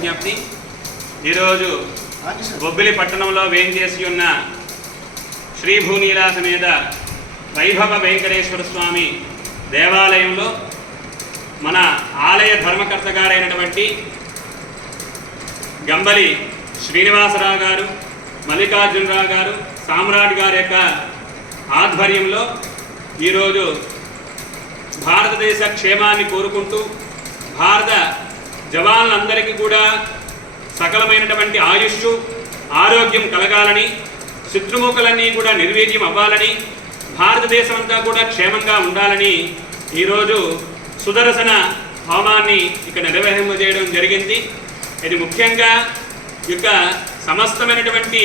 విజ్ఞప్తి. ఈరోజు బొబ్బిలి పట్టణంలో వేంచేసి ఉన్న శ్రీ భూనీలా సమేత వైభవ వెంకటేశ్వర స్వామి దేవాలయంలో మన ఆలయ ధర్మకర్త గారైనటువంటి గంబలి శ్రీనివాసరావు గారు, మల్లికార్జునరావు గారు, సామ్రాట్ గారి యొక్క ఆధ్వర్యంలో ఈరోజు భారతదేశ క్షేమాన్ని కోరుకుంటూ భారత జవాన్లందరికీ కూడా సకలమైనటువంటి ఆయుష్షు ఆరోగ్యం కలగాలని, శత్రుముఖలన్నీ కూడా నిర్వీర్యం అవ్వాలని, భారతదేశం అంతా కూడా క్షేమంగా ఉండాలని ఈరోజు సుదర్శన హోమాన్ని ఇక్కడ నిర్వహింపజేయడం జరిగింది. ఇది ముఖ్యంగా యొక్క సమస్తమైనటువంటి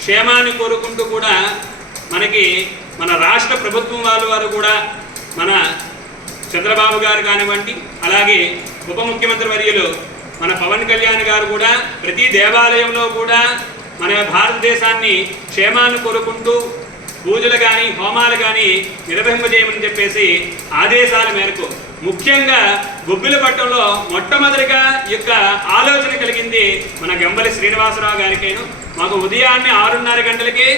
క్షేమాన్ని కోరుకుంటూ కూడా మనకి మన రాష్ట్ర ప్రభుత్వం వారు కూడా మన చంద్రబాబు గారు కానివ్వండి, అలాగే ఉప ముఖ్యమంత్రి వర్యులు మన పవన్ కళ్యాణ్ గారు కూడా ప్రతి దేవాలయంలో కూడా మన భారతదేశాన్ని క్షేమాన్ని కోరుకుంటూ పూజలు కానీ హోమాలు కానీ నిర్వహింపజేయమని చెప్పేసి ఆదేశాల మేరకు ముఖ్యంగా బొబ్బిలిపట్నంలో మొట్టమొదటిగా ఈ యొక్క ఆలోచన కలిగింది మన గంబలి శ్రీనివాసరావు గారికేను. మాకు ఉదయాన్నే 6:30 గంటలకి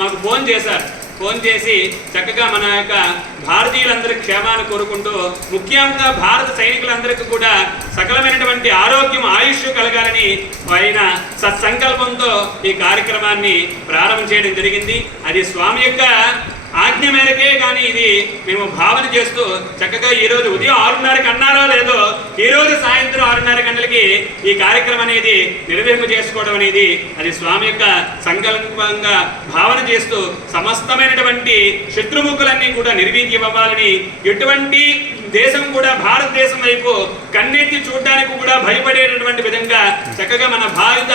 మాకు ఫోన్ చేశారు. ఫోన్ చేసి చక్కగా మన యొక్క భారతీయులందరి క్షేమాన్ని కోరుకుంటూ ముఖ్యంగా భారత సైనికులందరికీ కూడా సకలమైనటువంటి ఆరోగ్యం ఆయుష్ కలగాలని ఆయన సత్సంకల్పంతో ఈ కార్యక్రమాన్ని ప్రారంభం చేయడం జరిగింది. అది స్వామి యొక్క ఆజ్ఞ మేరకే కానీ ఇది మేము భావన చేస్తూ చక్కగా ఈరోజు ఉదయం 6:30కి అన్నారో లేదో ఈరోజు సాయంత్రం 6:30 గంటలకి ఈ కార్యక్రమం అనేది నిర్వహింప చేసుకోవడం అనేది అది స్వామి యొక్క సంకల్పంగా భావన చేస్తూ సమస్తమైనటువంటి శత్రుముఖులన్నీ కూడా నిర్వీర్యం అవ్వాలని, ఎటువంటి దేశం కూడా భారతదేశం వైపు కన్నెత్తి చూడడానికి కూడా భయపడేటటువంటి విధంగా చక్కగా మన భారత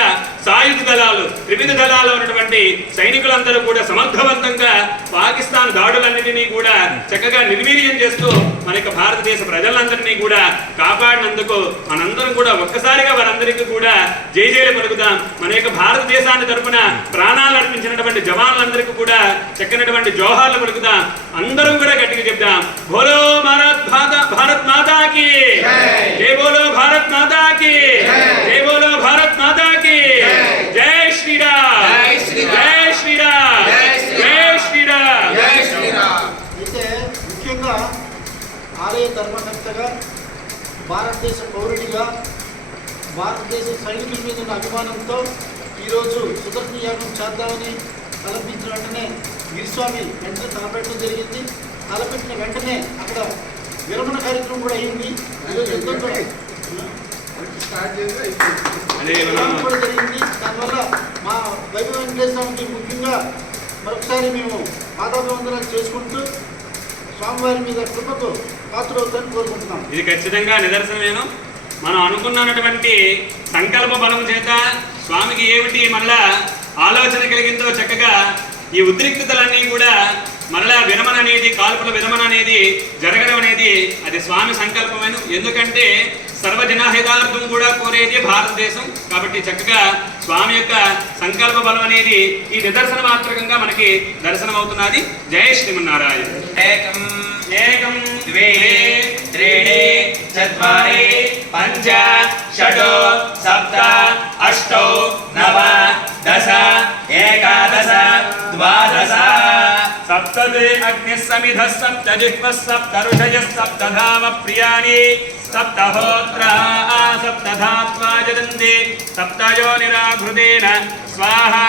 సాయుధ దళాలు త్రివిధ దళాలు ఉన్నటువంటి సైనికులందరూ కూడా సమర్థవంతంగా పాకిస్తాన్ దాడులన్నిటినీ కూడా చక్కగా నిర్వీర్యం చేస్తూ మన యొక్క భారతదేశ ప్రజలందరినీ కూడా కాపాడినందుకు మనందరం కూడా ఒక్కసారిగా వారందరికీ కూడా జైజేలు పలుకుదాం. మన యొక్క భారతదేశాన్ని తరపున ప్రాణాలు అర్పించినటువంటి జవాన్లందరికీ కూడా చక్కనటువంటి జోహార్లు పలుకుదాం. అందరం కూడా గట్టిగా చెప్దాం, బోలో भारत माता की जय, बोलो भारत माता की जय, बोलो भारत माता की जय श्री राम, जय श्री राम, जय श्री राम. అయితే ముఖ్యంగా ఆలయ ధర్మకర్తగా, భారతదేశ పౌరుడిగా, భారతదేశ సైనికుల మీద ఉన్న అభిమానంతో ఈరోజు సుదర్శన యాగం చేద్దామని తలపించిన వెంటనే గిరిస్వామి వెంటనే తలపెట్టడం జరిగింది. తలపెట్టిన వెంటనే అక్కడ విరమణ కార్యక్రమం కూడా అయింది. యుద్ధం కూడా జరిగింది. దానివల్ల మా వైభవ వెంకటేశ్వరానికి ముఖ్యంగా మరొకసారి మేము పాదాభివందనాలు చేసుకుంటూ స్వామివారి మీద కృపకు పాత్రవుతారని కోరుకుంటున్నాం. ఇది ఖచ్చితంగా నిదర్శనమేను. మనం అనుకున్నటువంటి సంకల్ప బలం చేత స్వామికి ఏమిటి మళ్ళా ఆలోచన కలిగిందో చక్కగా ఈ ఉద్రిక్తతలన్నీ కూడా మరలా విరమణ అనేది, కాల్పుల విరమణ అనేది జరగడం అనేది అది స్వామి సంకల్పమైన. ఎందుకంటే సర్వజనహితార్థం కూడా కోరేది భారతదేశం కాబట్టి చక్కగా స్వామి యొక్క సంకల్ప బలం అనేది ఈ నిదర్శన మాత్రకంగా మనకి దర్శనం అవుతున్నది. జై శ్రీమన్నారాయణ. ఏకం ఏకం ద్వే త్రీణి చత్వారి పంచ షడ్ సప్త అష్టౌ నవ దశ ఏకాదశ ద్వాదశ सप्तदे अग्निः समिधः सप्त जिह्वः सप्त ऋषयः सप्त धाम प्रियाणि सप्तहोत्राः सप्त धात्वा जदन्ति सप्तयोनिराघृतेन स्वाहा.